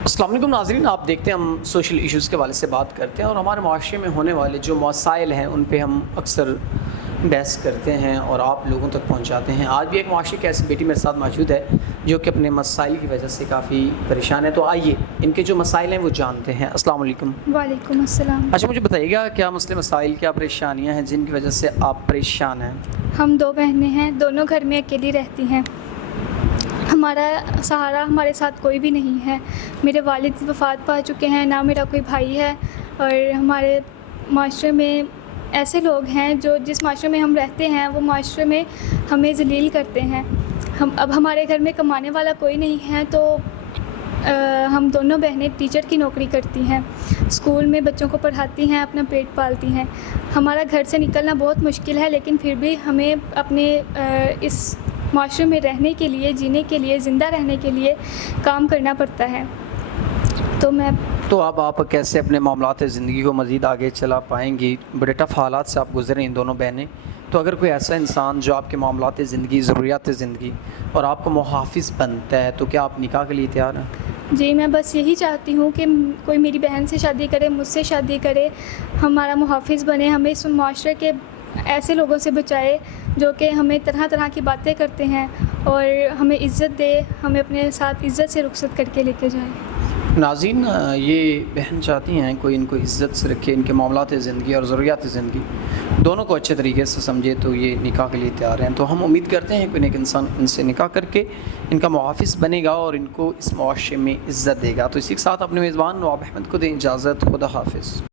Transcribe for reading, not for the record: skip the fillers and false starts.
السلام علیکم ناظرین، آپ دیکھتے ہیں ہم سوشل ایشوز کے حوالے سے بات کرتے ہیں اور ہمارے معاشرے میں ہونے والے جو مسائل ہیں ان پہ ہم اکثر بحث کرتے ہیں اور آپ لوگوں تک پہنچاتے ہیں۔ آج بھی ایک معاشرے کی ایسی بیٹی میرے ساتھ موجود ہے جو کہ اپنے مسائل کی وجہ سے کافی پریشان ہے، تو آئیے ان کے جو مسائل ہیں وہ جانتے ہیں۔ السلام علیکم۔ وعلیکم السلام۔ اچھا، مجھے بتائیے گا کیا مسئلے مسائل، کیا پریشانیاں ہیں جن کی وجہ سے آپ پریشان ہیں؟ ہم دو بہنیں ہیں، دونوں گھر میں اکیلی رہتی ہیں۔ ہمارا سہارا ہمارے ساتھ کوئی بھی نہیں ہے۔ میرے والد وفات پا چکے ہیں، نہ میرا کوئی بھائی ہے، اور ہمارے معاشرے میں ایسے لوگ ہیں جو جس معاشرے میں ہم رہتے ہیں وہ معاشرے میں ہمیں ذلیل کرتے ہیں۔ اب ہمارے گھر میں کمانے والا کوئی نہیں ہے، تو ہم دونوں بہنیں ٹیچر کی نوکری کرتی ہیں، اسکول میں بچوں کو پڑھاتی ہیں، اپنا پیٹ پالتی ہیں۔ ہمارا گھر سے نکلنا بہت مشکل ہے، لیکن پھر بھی ہمیں اپنے اس معاشرے میں رہنے کے لیے، جینے کے لیے، زندہ رہنے کے لیے کام کرنا پڑتا ہے۔ تو اب آپ کیسے اپنے معاملات زندگی کو مزید آگے چلا پائیں گی؟ بڑے ٹف حالات سے آپ گزرے ہیں دونوں بہنیں، تو اگر کوئی ایسا انسان جو آپ کے معاملات زندگی، ضروریات زندگی اور آپ کو محافظ بنتا ہے، تو کیا آپ نکاح کے لیے تیار ہیں؟ جی، میں بس یہی چاہتی ہوں کہ کوئی میری بہن سے شادی کرے، مجھ سے شادی کرے، ہمارا محافظ بنے، ہمیں اس معاشرے کے ایسے لوگوں سے بچائے جو کہ ہمیں طرح طرح کی باتیں کرتے ہیں، اور ہمیں عزت دے، ہمیں اپنے ساتھ عزت سے رخصت کر کے لے کے جائے۔ ناظرین، یہ بہن چاہتی ہیں کوئی ان کو عزت سے رکھے، ان کے معاملات زندگی اور ضروریات زندگی دونوں کو اچھے طریقے سے سمجھے، تو یہ نکاح کے لیے تیار ہیں۔ تو ہم امید کرتے ہیں کہ ایک انسان ان سے نکاح کر کے ان کا محافظ بنے گا اور ان کو اس معاشرے میں عزت دے گا۔ تو اسی کے ساتھ اپنے میزبان نواب احمد کو دیں اجازت۔ خدا حافظ۔